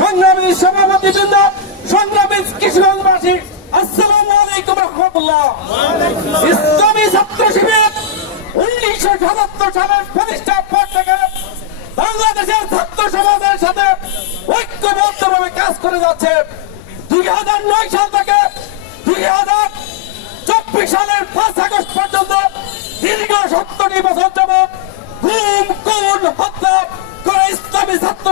সংগ্রামী সভাপতি বৃন্দ, সংগ্রামী কৃষকবাসী আসসালামু আলাইকুম রহমতুল্লাহ। ইসলামী ছাত্র শিবির উনিশশো সাতাত্তর সালের প্রতিষ্ঠা পর থেকে বাংলাদেশের ছাত্র সমাজের সাথে ঐক্যবদ্ধভাবে কাজ করে যাচ্ছে। দুই হাজার নয় সাল থেকে দুই হাজার চব্বিশ সালের পাঁচ আগস্ট পর্যন্ত দীর্ঘ সত্তরটি বছর যাবৎ গুম খুন, হত্যা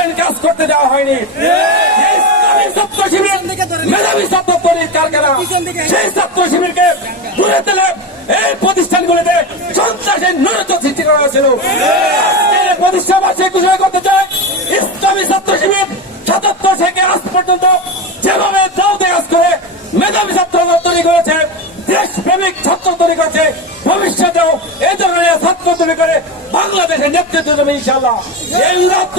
আমাদেরকে কাজ করতে দেওয়া হয়নি। ছাত্র শিবির মেধাবী ছাত্র তৈরির কারখানা। সেই ছাত্র শিবিরকে ঘুরে দিলে এই প্রতিষ্ঠানগুলিতে সন্ত্রাসের সৃষ্টি করা হয়েছিল। আজকের এই প্রতিষ্ঠা বার্ষিকী ঘোষণা করতে চাই ইসলামী ছাত্র শিবির সাতাত্তর থেকে আজ পর্যন্ত যেভাবে দাউদে কাজ করে মেধাবী ছাত্র তৈরি করেছে দেশপ্রেমিক ছাত্র তৈরি করেছে ভবিষ্যতেও এই ধরনের ছাত্র তৈরি করে বাংলাদেশের নেতৃত্ব দেবে ইনশাল্লাহ এই উদাত্ত